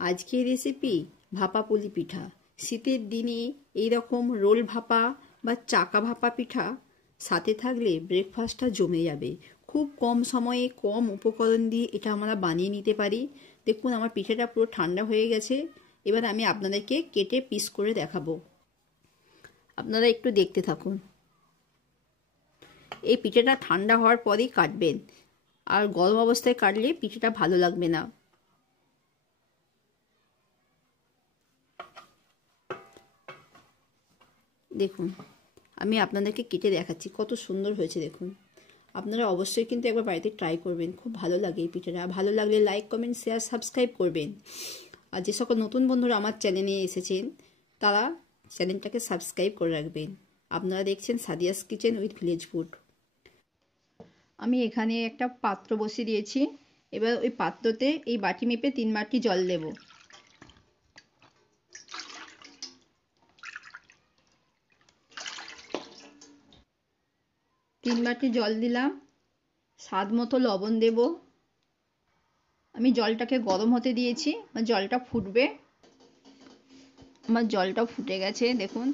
আজকের রেসিপি ভাপা পুলি পিঠা। শীতের দিনে এই রকম রোল ভাপা বা চাকা ভাপা পিঠা সাথে থাকলে ব্রেকফাস্টটা জমে যাবে। খুব কম সময়ে কম উপকরণ দিয়ে এটা আমরা বানিয়ে নিতে পারি। দেখুন আমার পিঠাটা পুরো ঠান্ডা হয়ে গেছে। এবার আমি আপনাদেরকে কেটে পিস করে দেখাবো, আপনারা একটু দেখতে থাকুন। এই পিঠাটা ঠান্ডা হওয়ার পরেই কাটবেন, আর গরম অবস্থায় কাটলে পিঠাটা ভালো লাগবে না। দেখুন আমি আপনাদেরকে কেটে দেখাচ্ছি, কত সুন্দর হয়েছে দেখুন। আপনারা অবশ্যই কিন্তু একবার বাড়িতে ট্রাই করবেন, খুব ভালো লাগে এই পিঠাটা। ভালো লাগলে লাইক, কমেন্ট, শেয়ার, সাবস্ক্রাইব করবেন। আর যে সকল নতুন বন্ধুরা আমার চ্যানেলে এসেছেন তারা চ্যানেলটাকে সাবস্ক্রাইব করে রাখবেন। আপনারা দেখছেন Sadia's kitchen with village food. আমি এখানে একটা পাত্র বসিয়ে দিয়েছি। এবার ওই পাত্রতে এই বাটি মেপে 3 বাটি জল দেব। তিন বাটি জল দিলাম। স্বাদ মতো লবণ দেব। আমি জলটাকে গরম হতে দিয়েছি, জলটা ফুটবে। আমার জলটা ফুটে গেছে দেখুন।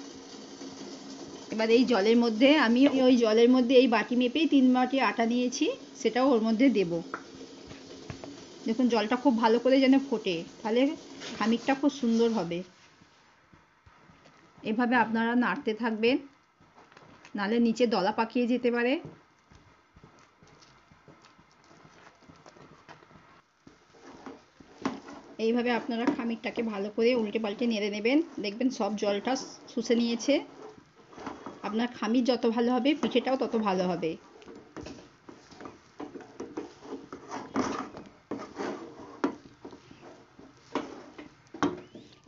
এবার এই জলের মধ্যে আমি এই বাটি মেপেই 3 বাটি আটা নিয়েছি, সেটাও ওর মধ্যে দেব। দেখুন জলটা খুব ভালো করে যেন ফোটে, তাহলে খামিরটা খুব সুন্দর হবে। এভাবে আপনারা নাড়তে থাকবেন, নালে নিচে দলা পাকিয়ে যেতে পারে। এইভাবে আপনারা খামিরটাকে ভালো করে উল্টে পাল্টে নেড়ে নেবেন, দেখবেন সব জলটা শুষে নিয়েছে। আপনার খামির যত ভালো হবে পিঠেটাও তত ভালো হবে।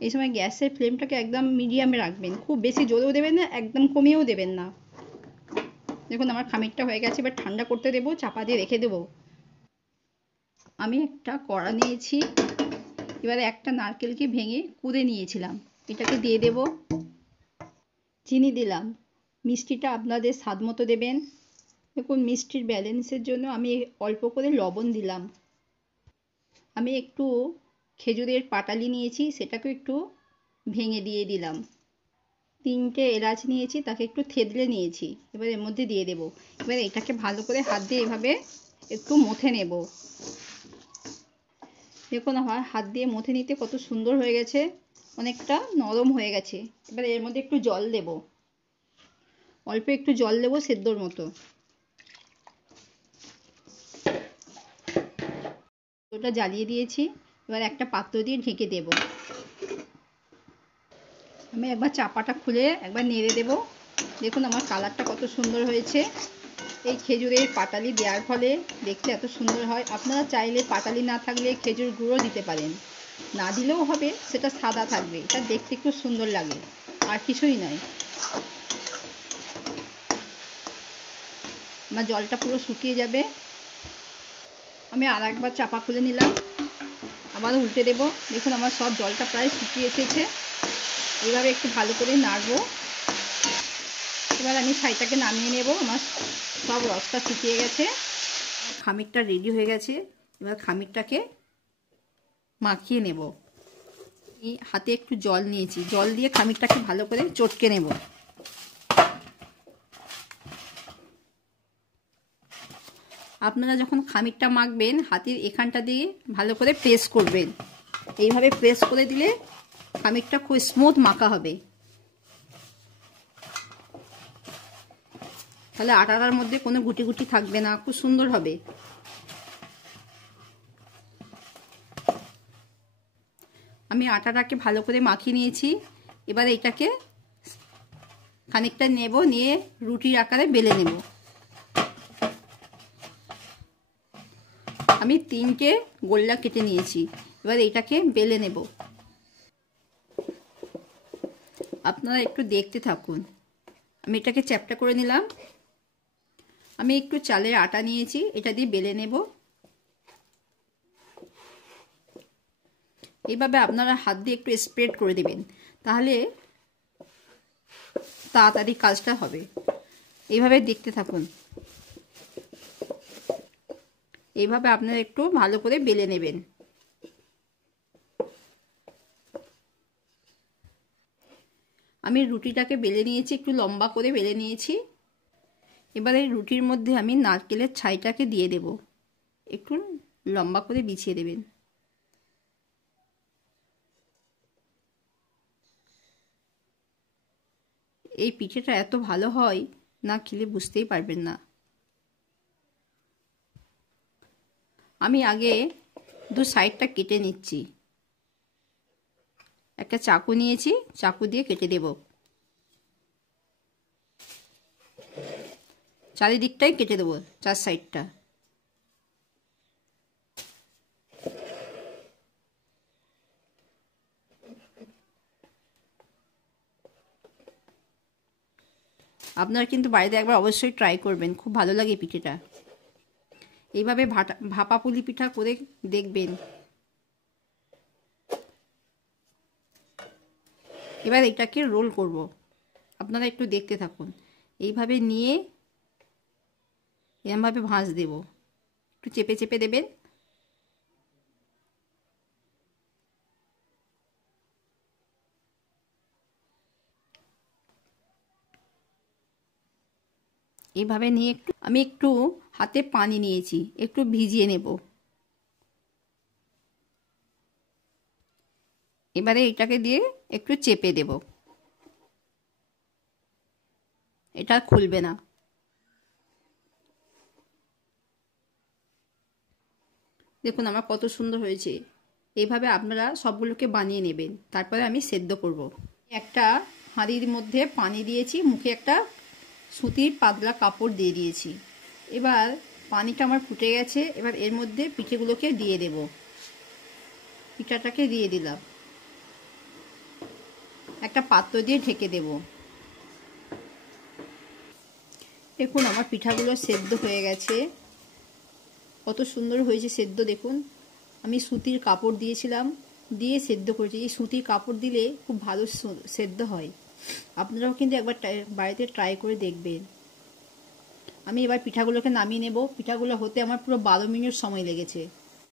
এই সময় গ্যাসের ফ্লেমটাকে একদম মিডিয়ামে রাখবেন, খুব বেশি জোরেও দেবেন না, একদম কমিয়েও দেবেন না। দেখুন আমার খামিরটা হয়ে গেছে, এবার ঠান্ডা করতে দেবো, চাপা দিয়ে রেখে দেবো। আমি একটা কড়া নিয়েছি, এবারে একটা নারকেলকে ভেঙে কুড়ে নিয়েছিলাম, এটাকে দিয়ে দেব। চিনি দিলাম, মিষ্টিটা আপনাদের স্বাদ মতো দেবেন। দেখুন মিষ্টির ব্যালেন্সের জন্য আমি অল্প করে লবণ দিলাম। আমি একটু খেজুরের পাটালি নিয়েছি, সেটাকে একটু ভেঙে দিয়ে দিলাম। 3টে এলাচ নিয়েছি, তাকে একটু থেতলে নিয়েছি, এবার এর মধ্যে দিয়ে দেব। এবার এটাকে ভালো করে হাত দিয়ে এভাবে একটু মথে নেব। দেখুন আমার হাত দিয়ে মথে নিতে কত সুন্দর হয়ে গেছে, অনেকটা নরম হয়ে গেছে। এবার এর মধ্যে একটু জল দেব, অল্প একটু জল দেব সেদ্ধর মতো। ওটা জ্বালিয়ে দিয়েছি, এবার একটা পাত্র দিয়ে ঢেকে দেব। আমি একবার চাপাটা খুলে একবার নেড়ে দেব। দেখুন আমার কালারটা কত সুন্দর হয়েছে। এই খেজুরের পাটালি দেওয়ার ফলে দেখতে এত সুন্দর হয়। আপনারা চাইলে পাটালি না থাকলে খেজুর গুঁড়ো দিতে পারেন, না দিলেও হবে, সেটা সাদা থাকবে, এটা দেখতে খুব সুন্দর লাগে, আর কিছুই নয়। আমার জলটা পুরো শুকিয়ে যাবে। আমি আর একবার চাপা খুলে নিলাম, আবার উল্টে দেব। দেখুন আমার সব জলটা প্রায় শুকিয়ে এসেছে। এইভাবে একটু ভালো করে নাড়বো। এবার আমি ছাইটাকে নামিয়ে নেব, আমার সব রসটা শুকিয়ে গেছে। খামিরটা রেডি হয়ে গেছে, এবার খামিরটাকে মাখিয়ে নেব। হাতে একটু জল নিয়েছি, জল দিয়ে খামিরটাকে ভালো করে চটকে নেব। আপনারা যখন খামিরটা মাখবেন হাতের এখানটা দিয়ে ভালো করে প্রেস করবেন। এইভাবে প্রেস করে দিলে খামিরটা খুব স্মুথ মাখা হবে, তাহলে আটাটার মধ্যে কোনো গুটি গুটি থাকবে না, খুব সুন্দর হবে। আমি আটাটাকে ভালো করে মাখিয়ে নিয়েছি, এবার এটাকে খানিকটা নেব, নিয়ে রুটির আকারে বেলে নেব। আমি 3টে গোল্লা কেটে নিয়েছি, এবার এটাকে বেলে নেব। আপনারা একটু দেখতে থাকুন। আমি এটাকে চ্যাপ্টা করে নিলাম। আমি একটু চালের আটা নিয়েছি, এটা দিয়ে বেলে নেব। এইভাবে আপনারা হাত দিয়ে একটু স্প্রেড করে দেবেন, তাহলে তাড়াতাড়ি কাজটা হবে। এইভাবে দেখতে থাকুন। এইভাবে আপনারা একটু ভালো করে বেলে নেবেন। আমি রুটিটাকে বেলে নিয়েছি, একটু লম্বা করে বেলে নিয়েছি। এবারে রুটির মধ্যে আমি নারকেলের ছাইটাকে দিয়ে দেব, একটু লম্বা করে বিছিয়ে দেবেন। এই পিঠেটা এত ভালো হয়, না খেলে বুঝতেই পারবেন না। আমি আগে দু সাইডটা কেটে নিচ্ছি। একটা চাকু নিয়েছি, চাকু দিয়ে কেটে দেব। চারিদিকটাই কেটে দেবো, চার সাইডটা। আপনারা কিন্তু বাড়িতে একবার অবশ্যই ট্রাই করবেন, খুব ভালো লাগে পিঠেটা। এইভাবে ভাপা পুলি পিঠা করে দেখবেন। এবার এটাকে রোল করব, আপনারা একটু দেখতে থাকুন। এইভাবে নিয়ে এরমভাবে ভাঁজ দেব, একটু চেপে চেপে দেবেন। এইভাবে নিয়ে আমি একটু হাতে পানি নিয়েছি, একটু ভিজিয়ে নেব। এবারে এটাকে দিয়ে একটু চেপে দেব, এটা খুলবে না। দেখুন আমার কত সুন্দর হয়েছে। এইভাবে আপনারা সবগুলোকে বানিয়ে নেবেন, তারপরে আমি সেদ্ধ করব। একটা হাঁড়ির মধ্যে পানি দিয়েছি, মুখে একটা সুতির পাতলা কাপড় দিয়ে দিয়েছি। এবার পানিটা আমার ফুটে গেছে, এবার এর মধ্যে পিঠেগুলোকে দিয়ে দেব। পিঠাটাকে দিয়ে দিলাম, একটা পাত্র দিয়ে ঢেকে দেব। দেখুন আমার পিঠাগুলো সেদ্ধ হয়ে গেছে, কত সুন্দর হয়েছে সেদ্ধ। দেখুন আমি সুতির কাপড় দিয়েছিলাম, দিয়ে সেদ্ধ করেছি। এই সুতির কাপড় দিলে খুব ভালো সেদ্ধ হয়। আপনারাও কিন্তু একবার বাড়িতে ট্রাই করে দেখবেন। আমি এবার পিঠাগুলোকে নামিয়ে নেব। পিঠাগুলো হতে আমার পুরো 12 মিনিট সময় লেগেছে।